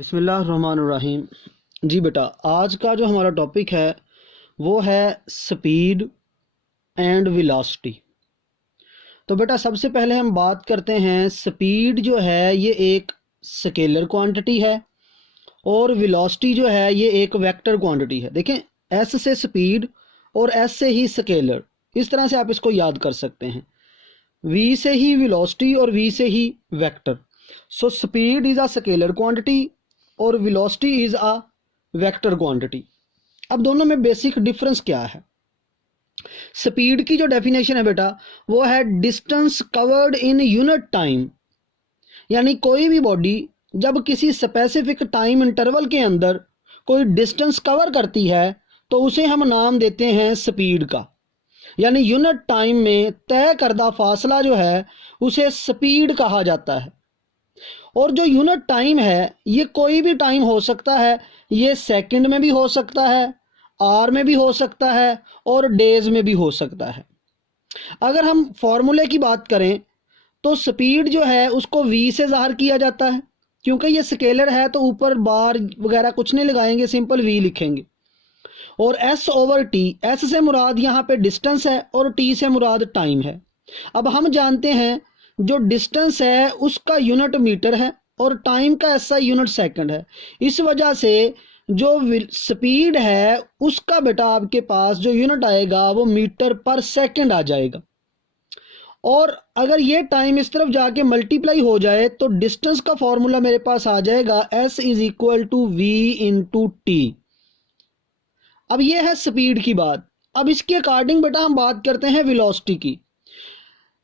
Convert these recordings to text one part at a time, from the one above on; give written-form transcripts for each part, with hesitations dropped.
बिस्मिल्लाहिर्रहमानिर्रहीम। जी बेटा, आज का जो हमारा टॉपिक है वो है स्पीड एंड वेलोसिटी। तो बेटा सबसे पहले हम बात करते हैं, स्पीड जो है ये एक स्केलर क्वांटिटी है और वेलोसिटी जो है ये एक वेक्टर क्वांटिटी है। देखें, एस से स्पीड और एस से ही स्केलर, इस तरह से आप इसको याद कर सकते हैं। वी से ही वेलोसिटी और वी से ही vector. So speed is a scalar quantity और velocity is a vector quantity. अब दोनों में बेसिक डिफरेंस क्या है? स्पीड की जो डेफिनेशन है बेटा वो है distance covered in unit time, यानी कोई भी बॉडी जब किसी स्पेसिफिक टाइम इंटरवल के अंदर कोई डिस्टेंस कवर करती है तो उसे हम नाम देते हैं स्पीड का। यानी यूनिट टाइम में तय करदा फासला जो है उसे स्पीड कहा जाता है। और जो यूनिट टाइम है ये कोई भी टाइम हो सकता है, ये सेकंड में भी हो सकता है, आवर में भी हो सकता है और डेज में भी हो सकता है। अगर हम फॉर्मूले की बात करें तो स्पीड जो है उसको v से ज़ाहिर किया जाता है, क्योंकि ये स्केलर है तो ऊपर बार वगैरह कुछ नहीं लगाएंगे, सिंपल v लिखेंगे। और s ओवर t, s से मुराद यहाँ पे डिस्टेंस है और t से मुराद टाइम है। अब हम जानते हैं जो डिस्टेंस है उसका यूनिट मीटर है और टाइम का ऐसा यूनिट सेकंड है। इस वजह से जो स्पीड है उसका बेटा आपके पास जो यूनिट आएगा वो मीटर पर सेकंड आ जाएगा। और अगर ये टाइम इस तरफ जाके मल्टीप्लाई हो जाए तो डिस्टेंस का फॉर्मूला मेरे पास आ जाएगा s is equal to V into T. अब ये है स्पीड की बात। अब इसके अकॉर्डिंग बेटा हम बात करते हैं वेलोसिटी की।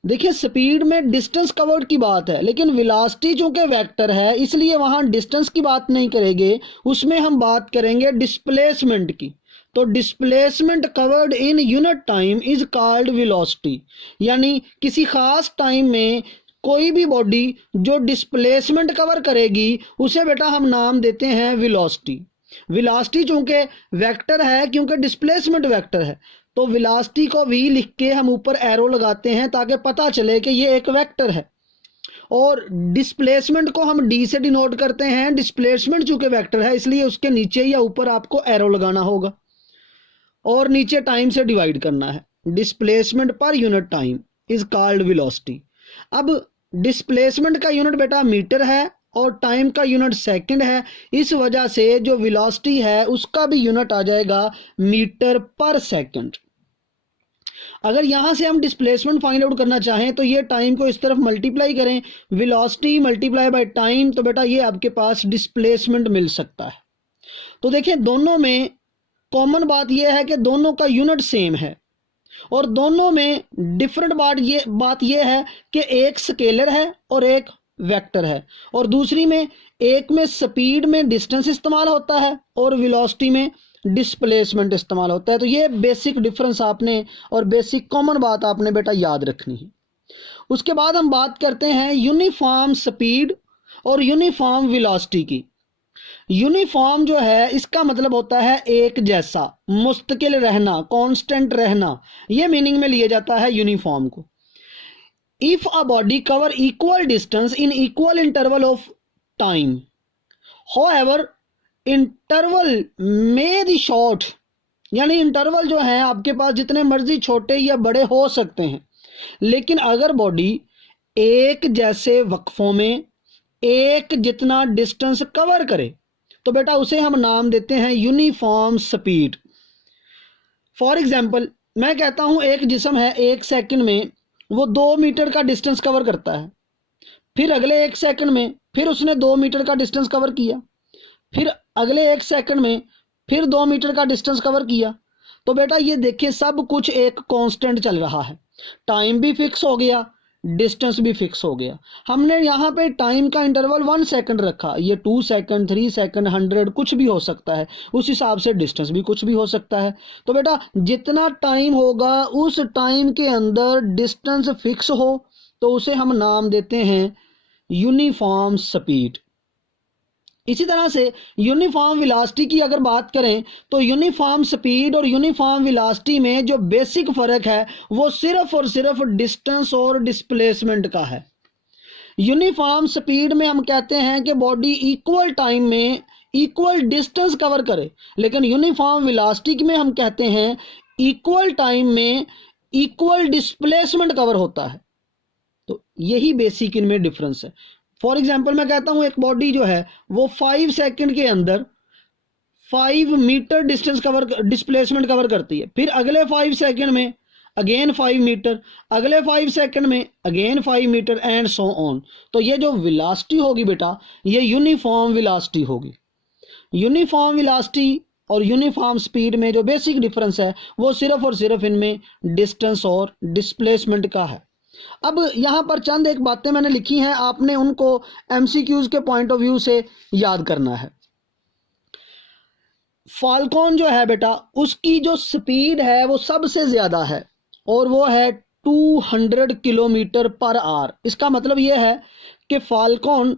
देखिए, स्पीड में डिस्टेंस कवर्ड की बात है, लेकिन वेलोसिटी चूंकि वेक्टर है इसलिए वहां डिस्टेंस की बात नहीं करेंगे, उसमें हम बात करेंगे डिस्प्लेसमेंट की। तो displacement covered in unit time is called velocity. यानी किसी खास टाइम में कोई भी बॉडी जो डिस्प्लेसमेंट कवर करेगी उसे बेटा हम नाम देते हैं वेलोसिटी। वेलोसिटी चूंकि वेक्टर है, क्योंकि डिस्प्लेसमेंट वेक्टर है, तो वेलोसिटी को v लिख के हम ऊपर एरो लगाते हैं ताकि पता चले कि ये एक वेक्टर है। और डिस्प्लेसमेंट को हम d से डिनोट करते हैं। डिस्प्लेसमेंट चूंकि वेक्टर है इसलिए उसके नीचे या ऊपर आपको एरो लगाना होगा और नीचे टाइम से डिवाइड करना है। Displacement per unit time is called velocity. अब डिस्प्लेसमेंट का यूनिट बेटा मीटर है और टाइम का यूनिट सेकंड है, इस वजह से जो वेलोसिटी है उसका भी यूनिट आ जाएगा मीटर पर सेकंड। अगर यहां से हम डिस्प्लेसमेंट फाइंड आउट करना चाहें तो ये टाइम को इस तरफ मल्टीप्लाई करें, वेलोसिटी मल्टीप्लाई बाय टाइम, तो बेटा ये आपके पास डिस्प्लेसमेंट मिल सकता है। तो देखिए, दोनों में कॉमन बात यह है कि दोनों का यूनिट सेम है और दोनों में डिफरेंट बात ये है कि एक स्केलर है और एक वेक्टर है, और दूसरी में एक में स्पीड में डिस्टेंस इस्तेमाल होता है और वेलोसिटी में डिस्प्लेसमेंट इस्तेमाल होता है। तो ये बेसिक डिफरेंस आपने और बेसिक कॉमन बात आपने बेटा याद रखनी है। उसके बाद हम बात करते हैं यूनिफॉर्म स्पीड और यूनिफॉर्म वेलोसिटी की। यूनिफॉर्म जो है इसका मतलब होता है एक जैसा, मुस्तकिल रहना, कांस्टेंट रहना, ये मीनिंग में लिया जाता है यूनिफॉर्म को। If a body cover equal distance in equal interval of time, however interval में दी शॉर्ट, यानी इंटरवल जो है आपके पास जितने मर्जी छोटे या बड़े हो सकते हैं, लेकिन अगर बॉडी एक जैसे वक्फों में एक जितना डिस्टेंस कवर करे तो बेटा उसे हम नाम देते हैं यूनिफॉर्म स्पीड। फॉर एग्जाम्पल, मैं कहता हूं एक जिस्म है, एक सेकंड में वो 2 मीटर का डिस्टेंस कवर करता है, फिर अगले 1 सेकंड में फिर उसने 2 मीटर का डिस्टेंस कवर किया, फिर अगले 1 सेकंड में फिर 2 मीटर का डिस्टेंस कवर किया। तो बेटा ये देखिए, सब कुछ एक कांस्टेंट चल रहा है, टाइम भी फिक्स हो गया, डिस्टेंस भी फिक्स हो गया। हमने यहाँ पे टाइम का इंटरवल 1 सेकंड रखा, ये 2 सेकंड, 3 सेकंड, 100 कुछ भी हो सकता है, उस हिसाब से डिस्टेंस भी कुछ भी हो सकता है। तो बेटा जितना टाइम होगा उस टाइम के अंदर डिस्टेंस फिक्स हो तो उसे हम नाम देते हैं यूनिफॉर्म स्पीड। इसी तरह से यूनिफॉर्म वेलोसिटी की अगर बात करें तो यूनिफॉर्म स्पीड और यूनिफॉर्म वेलोसिटी में जो बेसिक फ़र्क है वो सिर्फ और सिर्फ डिस्टेंस और डिस्प्लेसमेंट का है। यूनिफॉर्म स्पीड में हम कहते हैं कि बॉडी इक्वल टाइम में इक्वल डिस्टेंस कवर करे, लेकिन यूनिफॉर्म वेलोसिटी में हम कहते हैं इक्वल टाइम में इक्वल डिस्प्लेसमेंट कवर होता है। तो यही बेसिक इनमें डिफरेंस है। फॉर एग्जांपल मैं कहता हूं एक बॉडी जो है वो 5 सेकंड के अंदर 5 metre distance cover displacement cover करती है, फिर अगले 5 सेकंड में अगेन 5 मीटर, अगले 5 सेकंड में again 5 metre and so on. तो ये जो वेलोसिटी होगी बेटा ये यूनिफॉर्म वेलोसिटी होगी। यूनिफॉर्म वेलोसिटी और यूनिफॉर्म स्पीड में जो बेसिक डिफरेंस है वो सिर्फ और सिर्फ इनमें डिस्टेंस और डिस्प्लेसमेंट का है। अब यहाँ पर चंद एक बातें मैंने लिखी हैं, आपने उनको एमसीक्यूज के पॉइंट ऑफ व्यू से याद करना है। फाल्कन जो है बेटा उसकी जो स्पीड है वो सबसे ज्यादा है और वो है 200 किलोमीटर पर आवर। इसका मतलब ये है कि फाल्कन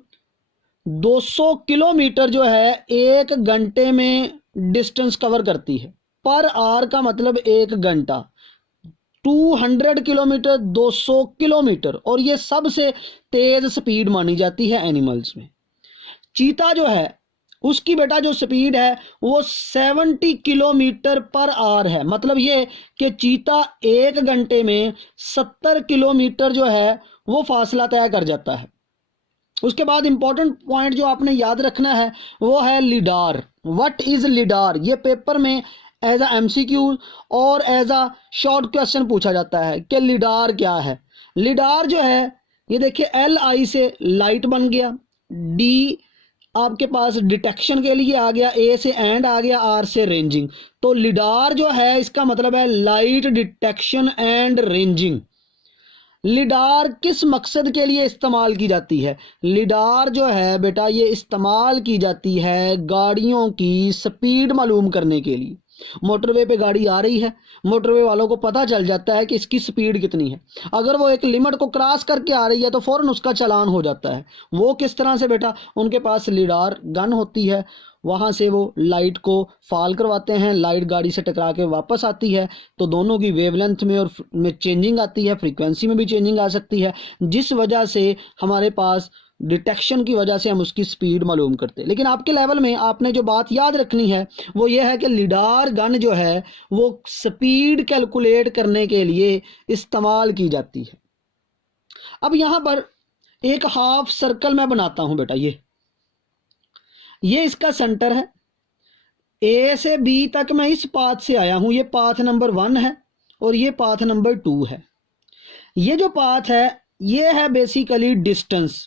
200 किलोमीटर जो है 1 घंटे में डिस्टेंस कवर करती है। पर आवर का मतलब 1 घंटा, 200 किलोमीटर 200 किलोमीटर, और ये सबसे तेज स्पीड मानी जाती है एनिमल्स में। चीता जो है उसकी बेटा जो स्पीड है वो 70 किलोमीटर पर आवर है। मतलब ये कि चीता 1 घंटे में 70 किलोमीटर जो है वो फासला तय कर जाता है। उसके बाद इंपॉर्टेंट पॉइंट जो आपने याद रखना है वो है लिडार। What is LIDAR? ये पेपर में एज अ एमसीक्यू और एज अ शॉर्ट क्वेश्चन पूछा जाता है कि लिडार क्या है। लिडार जो है ये देखिए LI से लाइट बन गया, D आपके पास डिटेक्शन के लिए आ गया, A से एंड आ गया, R से रेंजिंग। तो लिडार जो है इसका मतलब है light detection and ranging. LIDAR किस मकसद के लिए इस्तेमाल की जाती है? लिडार जो है बेटा ये इस्तेमाल की जाती है गाड़ियों की स्पीड मालूम करने के लिए। मोटरवे पे गाड़ी आ रही है, मोटरवे वालों को पता चल जाता है कि इसकी स्पीड कितनी है। अगर वो एक लिमिट को क्रॉस करके आ रही है तो फौरन उसका चालान हो जाता है। वो किस तरह से बेटा? उनके पास लिडार गन होती है, वहाँ से वो लाइट को फॉल करवाते हैं, लाइट गाड़ी से टकरा के वापस आती है तो दोनों की वेवलेंथ में और में चेंजिंग आती है, फ्रीक्वेंसी में भी चेंजिंग आ सकती है, जिस वजह से हमारे पास डिटेक्शन की वजह से हम उसकी स्पीड मालूम करते हैं। लेकिन आपके लेवल में आपने जो बात याद रखनी है वो ये है कि लिडार गन जो है वो स्पीड कैलकुलेट करने के लिए इस्तेमाल की जाती है। अब यहाँ पर एक हाफ सर्कल मैं बनाता हूं बेटा, ये इसका सेंटर है। A से B तक मैं इस पाथ से आया हूं, ये पाथ नंबर 1 है और ये पाथ नंबर 2 है। ये जो पाथ है ये है बेसिकली डिस्टेंस,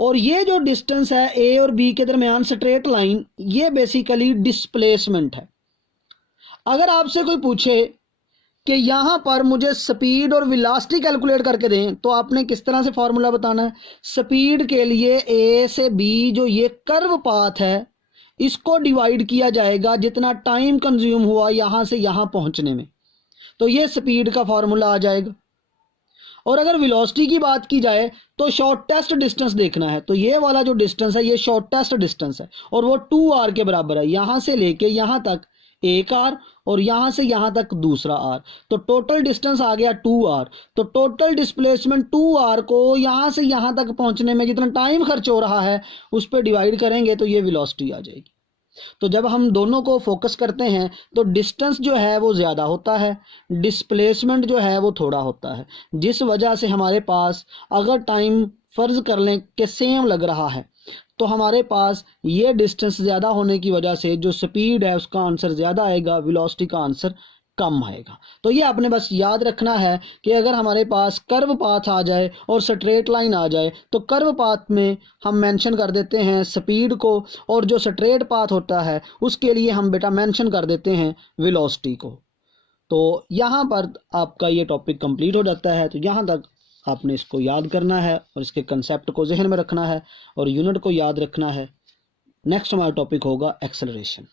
और ये जो डिस्टेंस है A और B के दरमियान स्ट्रेट लाइन, ये बेसिकली डिस्प्लेसमेंट है। अगर आपसे कोई पूछे कि यहां पर मुझे स्पीड और वेलोसिटी कैलकुलेट करके दें तो आपने किस तरह से फॉर्मूला बताना है? स्पीड के लिए A से B जो ये कर्व पाथ है इसको डिवाइड किया जाएगा जितना टाइम कंज्यूम हुआ यहां से यहां पहुंचने में, तो ये स्पीड का फॉर्मूला आ जाएगा। और अगर वेलोसिटी की बात की जाए तो शॉर्टेस्ट डिस्टेंस देखना है, तो ये वाला जो डिस्टेंस है ये शॉर्टेस्ट डिस्टेंस है और वो 2r के बराबर है। यहां से लेके यहां तक 1r और यहां से यहां तक दूसरा r, तो टोटल डिस्टेंस आ गया 2r। तो टोटल डिस्प्लेसमेंट 2r को यहां से यहां तक पहुंचने में जितना टाइम खर्च हो रहा है उस पर डिवाइड करेंगे तो ये वेलोसिटी आ जाएगी। तो जब हम दोनों को फोकस करते हैं तो डिस्टेंस जो है वो ज़्यादा होता है, डिस्प्लेसमेंट जो है वो थोड़ा होता है, जिस वजह से हमारे पास अगर टाइम फर्ज कर लें कि सेम लग रहा है तो हमारे पास ये डिस्टेंस ज़्यादा होने की वजह से जो स्पीड है उसका आंसर ज़्यादा आएगा, वेलोसिटी का आंसर कम आएगा। तो ये आपने बस याद रखना है कि अगर हमारे पास कर्व पाथ आ जाए और स्ट्रेट लाइन आ जाए तो कर्व पाथ में हम मेंशन कर देते हैं स्पीड को, और जो स्ट्रेट पाथ होता है उसके लिए हम बेटा मेंशन कर देते हैं वेलोसिटी को। तो यहाँ पर आपका ये टॉपिक कंप्लीट हो जाता है। तो यहाँ तक आपने इसको याद करना है और इसके कंसेप्ट को जहन में रखना है और यूनिट को याद रखना है। नेक्स्ट हमारा टॉपिक होगा एक्सेलरेशन।